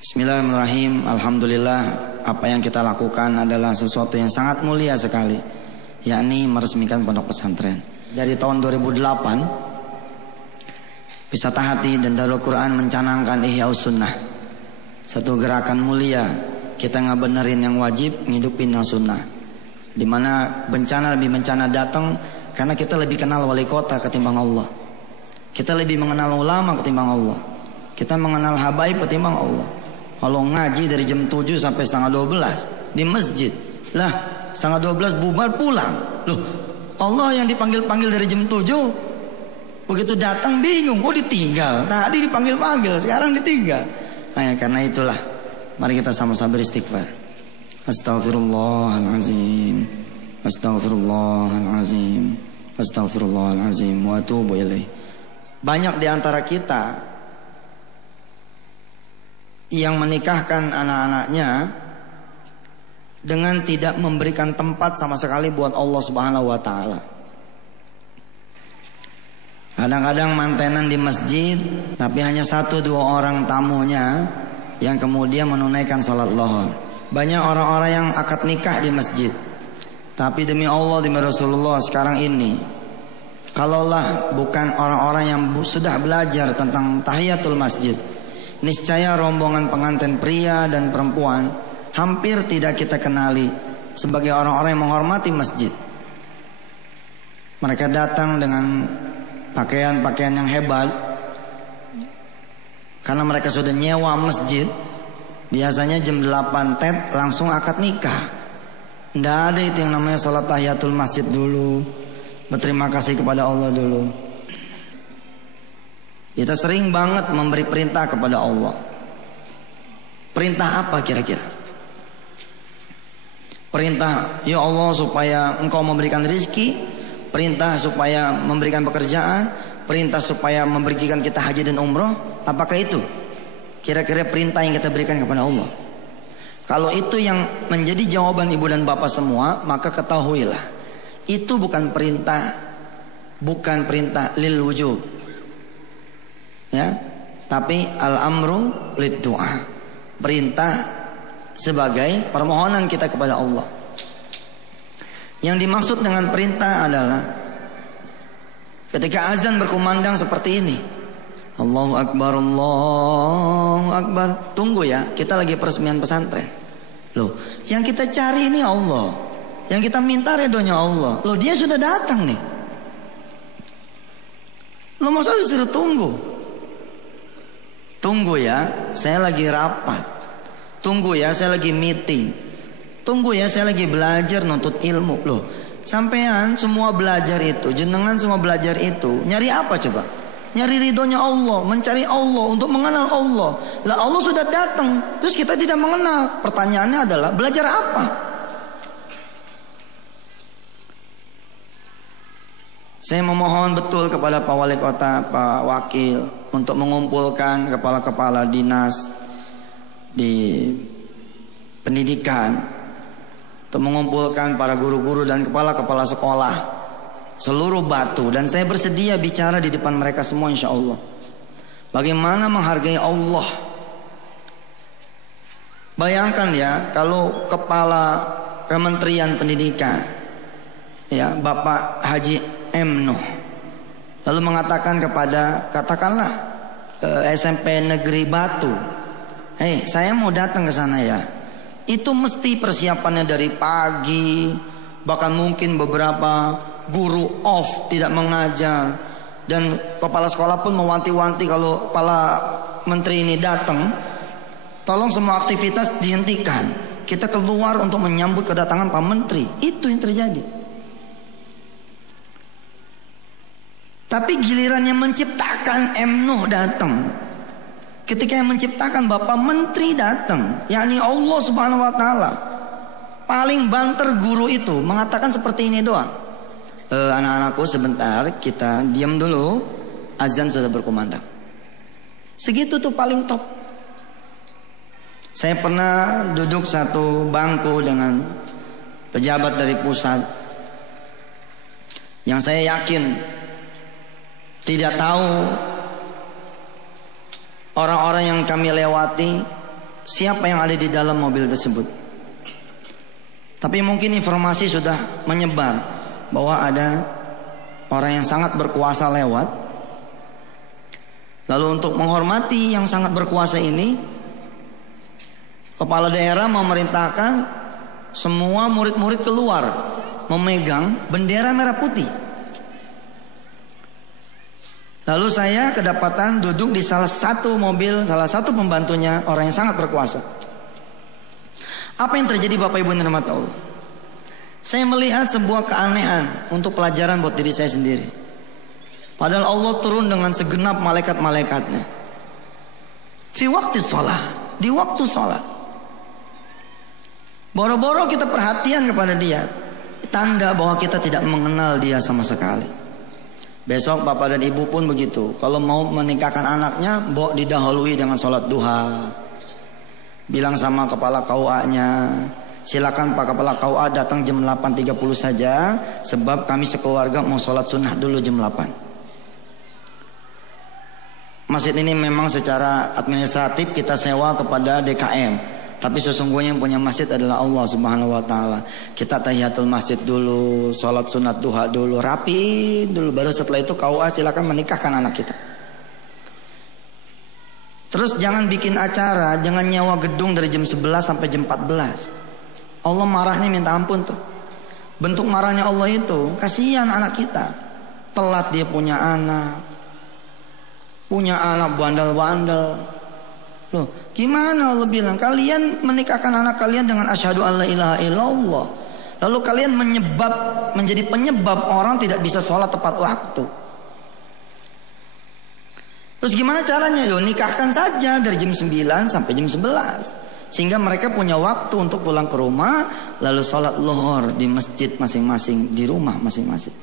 Bismillahirrahmanirrahim. Alhamdulillah, apa yang kita lakukan adalah sesuatu yang sangat mulia sekali, yakni meresmikan pondok pesantren. Dari tahun 2008 Wisata Hati dan Darul Quran mencanangkan Ihyaus Sunnah, satu gerakan mulia. Kita ngebenerin yang wajib, ngidupin yang sunnah. Dimana bencana lebih bencana datang karena kita lebih kenal wali kota ketimbang Allah. Kita lebih mengenal ulama ketimbang Allah. Kita mengenal habaib ketimbang Allah. Kalau ngaji dari jam 7 sampai setengah 12 di masjid, lah setengah 12 bubar pulang. Loh, Allah yang dipanggil-panggil dari jam 7, begitu datang bingung, oh ditinggal. Tadi dipanggil-panggil, sekarang ditinggal. Nah, ya, karena itulah mari kita sama-sama beristighfar. Astaghfirullahalazim, astaghfirullahalazim, astaghfirullahalazim wa atubu ilaih. Banyak di antara kita yang menikahkan anak-anaknya dengan tidak memberikan tempat sama sekali buat Allah Subhanahu wa taala. Kadang-kadang mantenan di masjid, tapi hanya 1-2 orang tamunya yang kemudian menunaikan salat zuhur. Banyak orang-orang yang akad nikah di masjid, tapi demi Allah, demi Rasulullah, sekarang ini kalaulah bukan orang-orang yang sudah belajar tentang tahiyatul masjid, niscaya rombongan pengantin pria dan perempuan hampir tidak kita kenali sebagai orang-orang yang menghormati masjid. Mereka datang dengan pakaian-pakaian yang hebat karena mereka sudah nyewa masjid. Biasanya jam 8 tet langsung akad nikah. Tidak ada itu yang namanya sholat tahiyatul masjid dulu, berterima kasih kepada Allah dulu. Kita sering banget memberi perintah kepada Allah. Perintah apa kira-kira? Perintah, ya Allah supaya Engkau memberikan rezeki, perintah supaya memberikan pekerjaan, perintah supaya memberikan kita haji dan umroh. Apakah itu kira-kira perintah yang kita berikan kepada Allah? Kalau itu yang menjadi jawaban ibu dan bapak semua, maka ketahuilah itu bukan perintah, bukan perintah lil wujub, ya, tapi al-amru lid du'a, perintah sebagai permohonan kita kepada Allah. Yang dimaksud dengan perintah adalah ketika azan berkumandang seperti ini, Allahu Akbar, Allahu Akbar. Tunggu ya, kita lagi peresmian pesantren. Loh, yang kita cari ini Allah, yang kita minta redonya Allah. Loh, dia sudah datang nih. Loh, masa disuruh tunggu? Tunggu ya, saya lagi rapat. Tunggu ya, saya lagi meeting. Tunggu ya, saya lagi belajar nuntut ilmu. Loh, sampean semua belajar itu, jenengan semua belajar itu, nyari apa coba? Nyari ridhonya Allah, mencari Allah, untuk mengenal Allah. Lah Allah sudah datang, terus kita tidak mengenal. Pertanyaannya adalah belajar apa? Saya memohon betul kepada Pak Wali Kota, Pak Wakil, untuk mengumpulkan kepala-kepala dinas di pendidikan, untuk mengumpulkan para guru-guru dan kepala-kepala sekolah seluruh Batu, dan saya bersedia bicara di depan mereka semua insya Allah. Bagaimana menghargai Allah. Bayangkan ya, kalau kepala Kementerian Pendidikan, ya, Bapak Haji M. Nuh, lalu mengatakan kepada, katakanlah SMP Negeri Batu, hei, saya mau datang ke sana ya. Itu mesti persiapannya dari pagi, bahkan mungkin beberapa guru off, tidak mengajar, dan kepala sekolah pun mewanti-wanti kalau kepala menteri ini datang, tolong semua aktivitas dihentikan, kita keluar untuk menyambut kedatangan Pak Menteri. Itu yang terjadi. Tapi gilirannya menciptakan M. Nuh datang, ketika yang menciptakan Bapak Menteri datang, yakni Allah Subhanahu wa taala, paling banter guru itu mengatakan seperti ini doang. Anak-anakku sebentar, kita diam dulu, azan sudah berkumandang. Segitu tuh paling top. Saya pernah duduk satu bangku dengan pejabat dari pusat yang saya yakin tidak tahu orang-orang yang kami lewati siapa yang ada di dalam mobil tersebut. Tapi mungkin informasi sudah menyebar bahwa ada orang yang sangat berkuasa lewat. Lalu untuk menghormati yang sangat berkuasa ini, kepala daerah memerintahkan semua murid-murid keluar memegang bendera merah putih. Lalu saya kedapatan duduk di salah satu mobil, salah satu pembantunya orang yang sangat berkuasa. Apa yang terjadi Bapak Ibu yang dirahmati Allah? Saya melihat sebuah keanehan untuk pelajaran buat diri saya sendiri. Padahal Allah turun dengan segenap malaikat-malaikatnya. Fi waktu sholat, di waktu sholat. Boro-boro kita perhatian kepada dia, tanda bahwa kita tidak mengenal dia sama sekali. Besok bapak dan ibu pun begitu. Kalau mau menikahkan anaknya, mbok didahului dengan sholat duha. Bilang sama kepala KUA-nya, silakan Pak Kepala KUA datang jam 8.30 saja, sebab kami sekeluarga mau sholat sunnah dulu jam 8. Masjid ini memang secara administratif kita sewa kepada DKM. Tapi sesungguhnya yang punya masjid adalah Allah Subhanahu wa taala. Kita tahiyatul masjid dulu, sholat sunat duha dulu, rapi dulu, baru setelah itu KUA silakan menikahkan anak kita. Terus jangan bikin acara, jangan nyewa gedung dari jam 11 sampai jam 14. Allah marahnya minta ampun tuh. Bentuk marahnya Allah itu, kasihan anak kita. Telat dia punya anak bandel-bandel. Loh, gimana Allah bilang? Kalian menikahkan anak kalian dengan asyhadu alla ilaha illallah. Lalu kalian menjadi penyebab orang tidak bisa sholat tepat waktu. Terus gimana caranya? Loh, nikahkan saja dari jam 9 sampai jam 11. Sehingga mereka punya waktu untuk pulang ke rumah, lalu sholat zuhur di masjid masing-masing, di rumah masing-masing.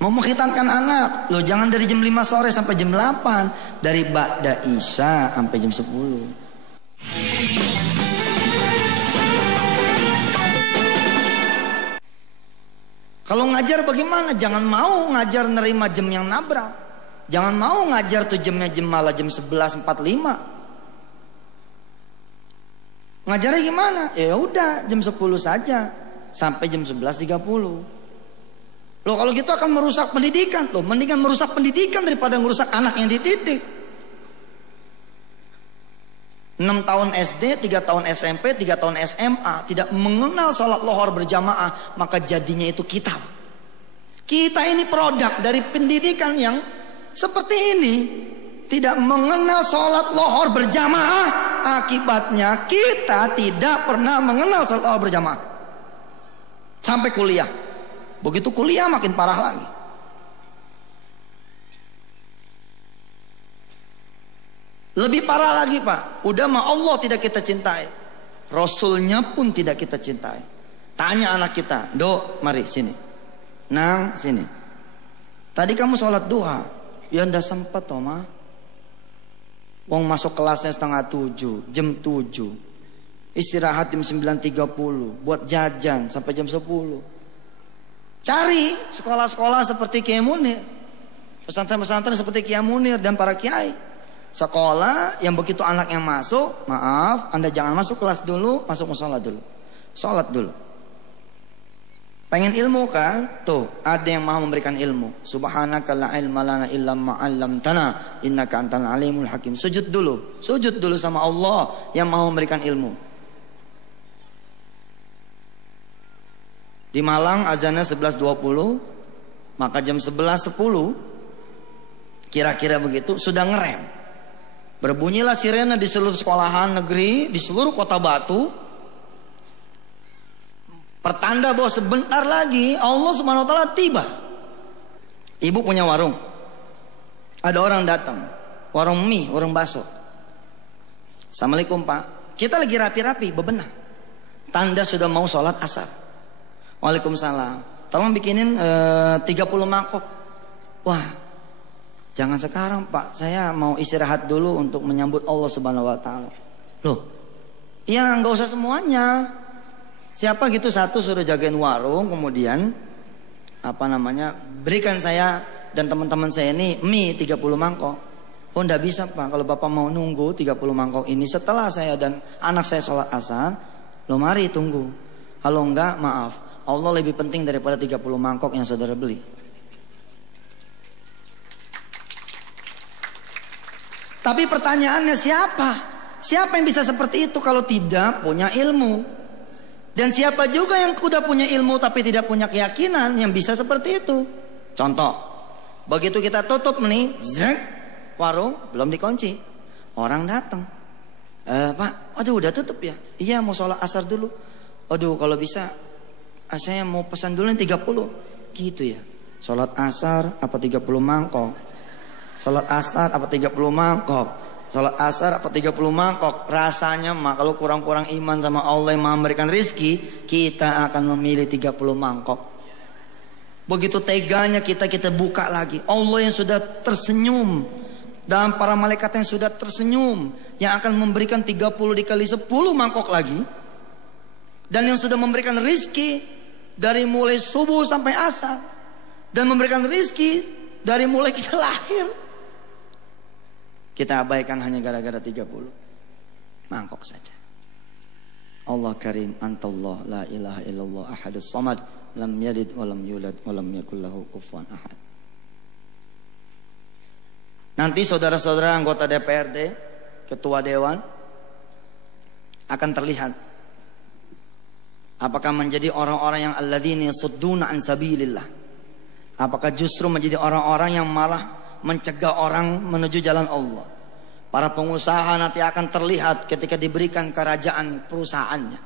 Mau mengkhitankan anak, loh jangan dari jam 5 sore sampai jam 8, dari ba'da isya sampai jam 10. Kalau ngajar bagaimana? Jangan mau ngajar nerima jam yang nabrak. Jangan mau ngajar tuh jamnya malah jam 11.45. Ngajarnya gimana? Ya udah jam 10 saja sampai jam 11.30. Loh kalau gitu akan merusak pendidikan. Loh mendingan merusak pendidikan daripada merusak anak yang dididik. 6 tahun SD, 3 tahun SMP, 3 tahun SMA tidak mengenal sholat lohor berjamaah, maka jadinya itu kita. Kita ini produk dari pendidikan yang seperti ini. Tidak mengenal sholat lohor berjamaah, akibatnya kita tidak pernah mengenal sholat lohor berjamaah sampai kuliah. Begitu kuliah makin parah lagi. Lebih parah lagi Pak, udah mah Allah tidak kita cintai, Rasulnya pun tidak kita cintai. Tanya anak kita, Dok mari sini, Nang sini, tadi kamu sholat duha? Ya ndak sempat toh mah. Wong masuk kelasnya 6:30, jam 7, istirahat jam 9.30, buat jajan sampai jam 10. Cari sekolah-sekolah seperti Kiai Munir, pesantren-pesantren seperti Kiai Munir dan para kiai. Sekolah yang begitu anak yang masuk, maaf, Anda jangan masuk kelas dulu, masuk mushola dulu, sholat dulu. Pengen ilmu kan? Tuh, ada yang maha memberikan ilmu. Subhanaka la ilma lana illa ma 'allamtana innaka antal alimul hakim. Sujud dulu sama Allah yang maha memberikan ilmu. Di Malang azannya 11.20, maka jam 11.10 kira-kira begitu sudah ngerem. Berbunyilah sirene di seluruh sekolahan negeri, di seluruh kota Batu. Pertanda bahwa sebentar lagi Allah Subhanahu wa taala tiba. Ibu punya warung. Ada orang datang, warung mie, warung bakso. Assalamualaikum Pak, kita lagi rapi-rapi bebenah. Tanda sudah mau sholat asar. Waalaikumsalam. Tolong bikinin 30 mangkok. Wah, jangan sekarang Pak, saya mau istirahat dulu untuk menyambut Allah Subhanahu wa taala. Loh, ya nggak usah semuanya. Siapa gitu satu suruh jagain warung, kemudian berikan saya dan teman-teman saya ini mie 30 mangkok. Oh enggak bisa Pak, kalau Bapak mau nunggu 30 mangkok ini setelah saya dan anak saya sholat asar, lo mari tunggu. Kalau enggak, maaf, Allah lebih penting daripada 30 mangkok yang saudara beli. Tapi pertanyaannya siapa? Siapa yang bisa seperti itu kalau tidak punya ilmu? Dan siapa juga yang udah punya ilmu tapi tidak punya keyakinan yang bisa seperti itu? Contoh, begitu kita tutup nih, warung belum dikunci, orang datang, Pak, aduh udah tutup ya? Iya mau sholat asar dulu. Aduh kalau bisa, saya mau pesan dulu 30. Gitu ya. Sholat asar apa 30 mangkok? Sholat asar apa 30 mangkok? Sholat asar apa 30 mangkok? Rasanya mah kalau kurang-kurang iman sama Allah yang memberikan rizki, kita akan memilih 30 mangkok. Begitu teganya kita buka lagi. Allah yang sudah tersenyum dan para malaikat yang sudah tersenyum, yang akan memberikan 30 dikali 10 mangkok lagi, dan yang sudah memberikan rizki dari mulai subuh sampai asar, dan memberikan rizki dari mulai kita lahir. Kita abaikan hanya gara-gara 30 mangkok saja. Allah karim, antallah la ilaha illallah ahadus samad, lam yalid walam yulad walam yakul lahu kufuwan ahad. Nanti saudara-saudara anggota DPRD, ketua dewan, akan terlihat apakah menjadi orang-orang yang alladzina yasudduna an sabilillah, apakah justru menjadi orang-orang yang malah mencegah orang menuju jalan Allah. Para pengusaha nanti akan terlihat ketika diberikan kerajaan perusahaannya.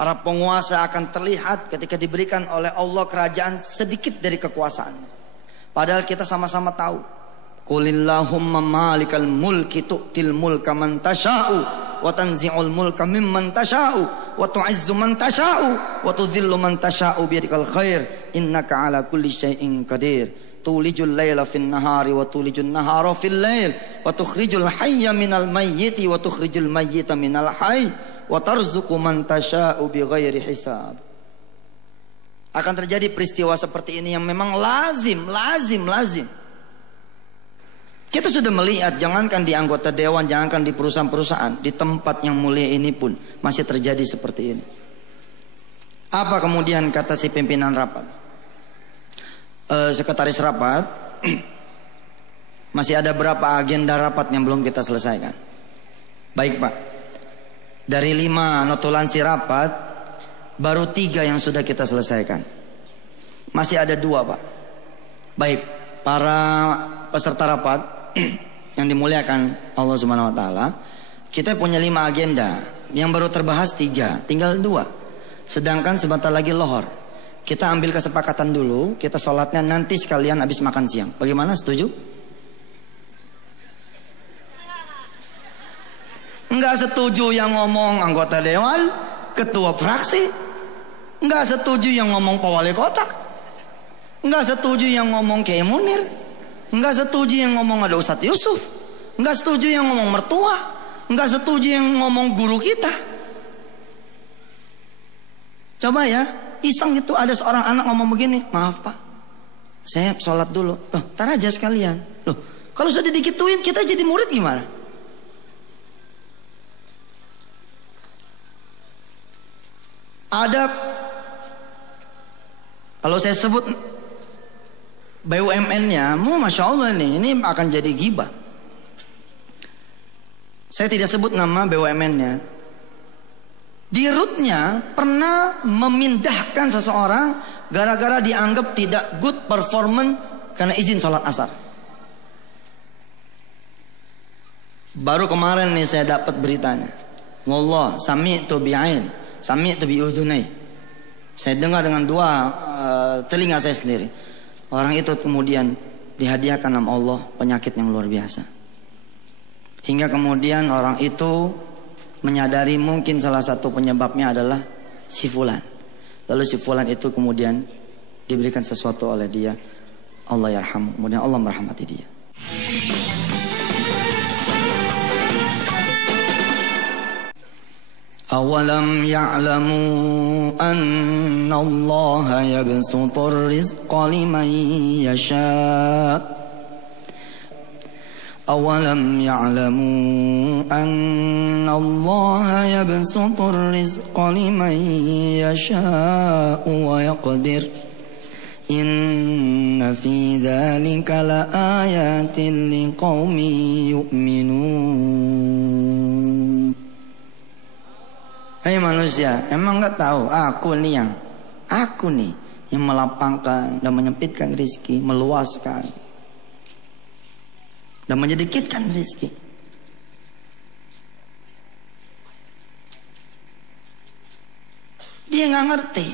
Para penguasa akan terlihat ketika diberikan oleh Allah kerajaan sedikit dari kekuasaannya. Padahal kita sama-sama tahu, qulillahumma malikal mulki tu'til mulka man tasha'u wa tanzi'ul mulka mimman tasha'u wa tu'izzu man tasha'u wa tudhillu man tasha'u biyadikal khair innaka ala kulli syai'in qadir. Tulijul laila fin nahari wa tulijul nahara fil lail wa tukhrijul hayya minal mayyiti wa tukhrijul mayyita minal hayy wa tarzuqu man tasha'u bighairi hisab. Akan terjadi peristiwa seperti ini yang memang lazim. Kita sudah melihat, jangankan di anggota dewan, jangankan di perusahaan-perusahaan, di tempat yang mulia ini pun masih terjadi seperti ini. Apa kemudian kata si pimpinan rapat? Sekretaris rapat, masih ada berapa agenda rapat yang belum kita selesaikan? Baik Pak, dari 5 notulansi rapat, baru 3 yang sudah kita selesaikan. Masih ada 2 Pak. Baik, para peserta rapat yang dimuliakan Allah Subhanahu Wa Taala, kita punya 5 agenda, yang baru terbahas 3, tinggal 2. Sedangkan sebentar lagi lohor. Kita ambil kesepakatan dulu, kita sholatnya nanti sekalian habis makan siang. Bagaimana, setuju? Enggak setuju yang ngomong anggota dewan, ketua fraksi. Enggak setuju yang ngomong Pak Wali Kota. Enggak setuju yang ngomong Kiai Munir. Enggak setuju yang ngomong ada Ustadz Yusuf. Enggak setuju yang ngomong mertua. Enggak setuju yang ngomong guru kita. Coba ya, iseng itu ada seorang anak ngomong begini, maaf Pak, saya sholat dulu. Loh, tar aja sekalian. Loh, kalau sudah dikituin kita jadi murid gimana? Ada, kalau saya sebut BUMN-nya, masya Allah ini akan jadi ghibah. Saya tidak sebut nama BUMN-nya. Di rootnya pernah memindahkan seseorang gara-gara dianggap tidak good performance karena izin sholat asar. Baru kemarin nih saya dapat beritanya. Wallah, sami'tu bi'ain, sami'tu bi'udhunai. Saya dengar dengan 2 telinga saya sendiri. Orang itu kemudian dihadiahkan sama Allah penyakit yang luar biasa. Hingga kemudian orang itu menyadari mungkin salah satu penyebabnya adalah si fulan. Lalu si fulan itu kemudian diberikan sesuatu oleh dia. Allah yarham, kemudian Allah merahmati dia. Awalam ya'lamu anna Allah yabsutur rizqa liman yasha Awalam ya'lamu anna Allah yabsutur rizqa liman yasha'u wa yaqdir. Inna fi dzalika laayatin liqaumin yu'minun. Hai manusia, emang enggak tahu aku nih yang melapangkan dan menyempitkan rizki, meluaskan dan menyedikitkan rizki. Dia nggak ngerti.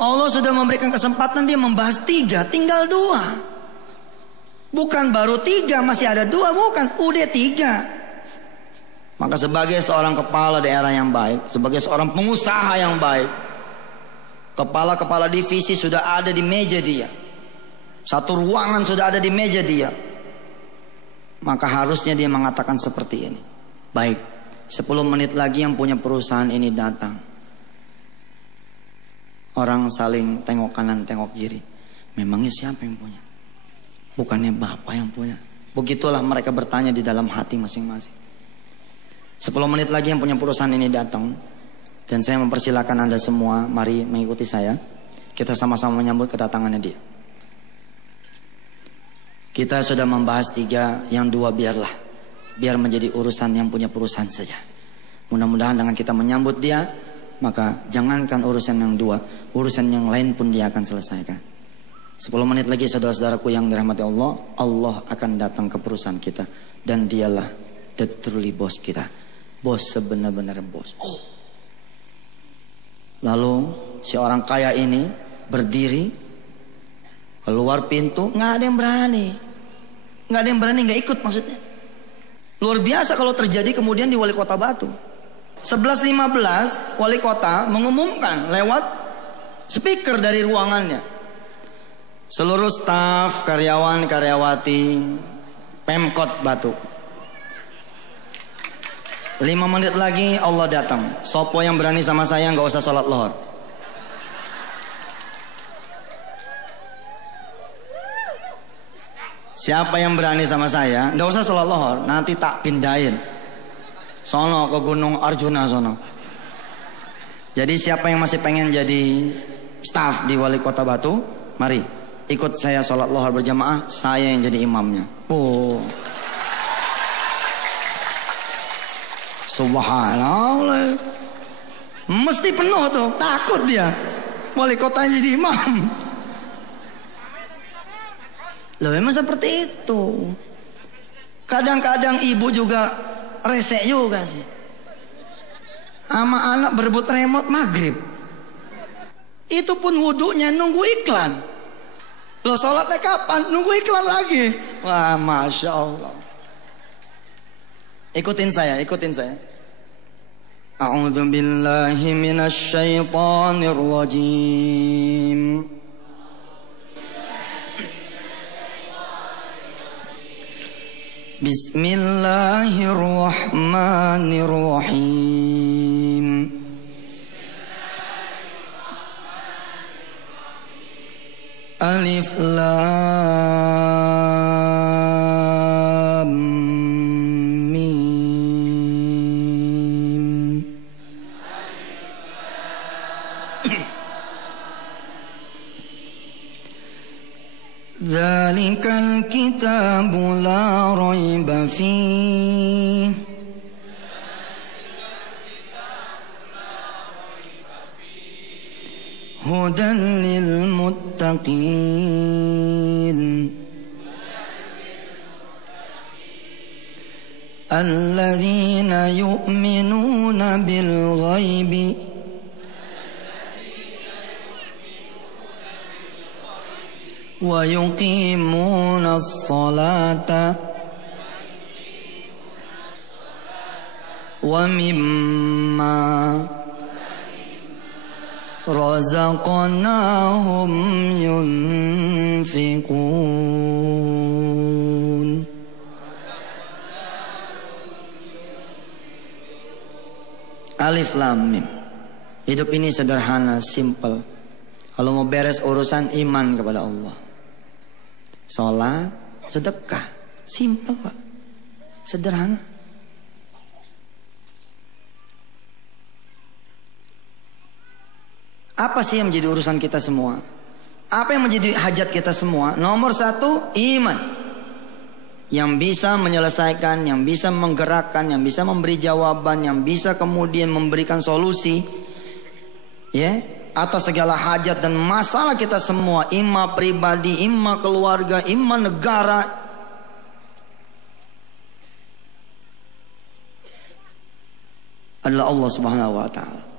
Allah sudah memberikan kesempatan dia membahas 3, tinggal 2. Bukan baru 3, masih ada 2, bukan, udah 3. Maka sebagai seorang kepala daerah yang baik, sebagai seorang pengusaha yang baik, kepala-kepala divisi sudah ada di meja dia, satu ruangan sudah ada di meja dia, maka harusnya dia mengatakan seperti ini. Baik, 10 menit lagi yang punya perusahaan ini datang. Orang saling tengok kanan tengok kiri. Memangnya siapa yang punya? Bukannya Bapak yang punya. Begitulah mereka bertanya di dalam hati masing-masing. 10 menit lagi yang punya perusahaan ini datang. Dan saya mempersilakan Anda semua, mari mengikuti saya. Kita sama-sama menyambut kedatangannya dia. Kita sudah membahas 3, yang 2 biarlah. Biar menjadi urusan yang punya perusahaan saja. Mudah-mudahan dengan kita menyambut dia, maka jangankan urusan yang 2, urusan yang lain pun dia akan selesaikan. 10 menit lagi saudara-saudaraku yang dirahmati Allah, Allah akan datang ke perusahaan kita. Dan dialah the truly bos kita. Bos sebenar-benar bos. Lalu si orang kaya ini berdiri keluar pintu, nggak ada yang berani, nggak ikut maksudnya. Luar biasa kalau terjadi kemudian di Wali Kota Batu. 11.15 wali kota mengumumkan lewat speaker dari ruangannya, seluruh staf, karyawan, karyawati Pemkot Batu, 5 menit lagi Allah datang. Sopo yang berani sama saya nggak usah sholat lohor. Siapa yang berani sama saya nggak usah sholat lohor, nanti tak pindahin sono ke Gunung Arjuna sono. Jadi siapa yang masih pengen jadi staf di Wali Kota Batu, mari ikut saya sholat lohor berjamaah, saya yang jadi imamnya. Subhanallah, mesti penuh tuh, takut dia wali kota jadi imam. Loh memang seperti itu. Kadang-kadang ibu juga resek juga sih, sama anak berebut remote maghrib. Itu pun wudhunya nunggu iklan. Lo sholatnya kapan? Nunggu iklan lagi. Wah, Masya Allah. Ikutin saya. A'udzu billahi minasy syaithanir rajim. Bismillahirrahmanirrahim. Alif Lam Mim. Dzalikal kitabu la raiba fihi hudan lil muttaqin alladzina yu'minuna bil ghaibi wa yuqimuna as-salata wa mimma razaqnahum yunfiqun. Alif Lam Mim. Hidup ini sederhana, simple. Kalau mau beres urusan, iman kepada Allah, sholat, sedekah, Simpel Pak. Sederhana. Apa sih yang menjadi urusan kita semua? Apa yang menjadi hajat kita semua? Nomor satu, iman. Yang bisa menyelesaikan, yang bisa menggerakkan, yang bisa memberi jawaban, yang bisa kemudian memberikan solusi, ya, atas segala hajat dan masalah kita semua, imma pribadi, imma keluarga, imma negara. Adalah Allah Subhanahu wa taala.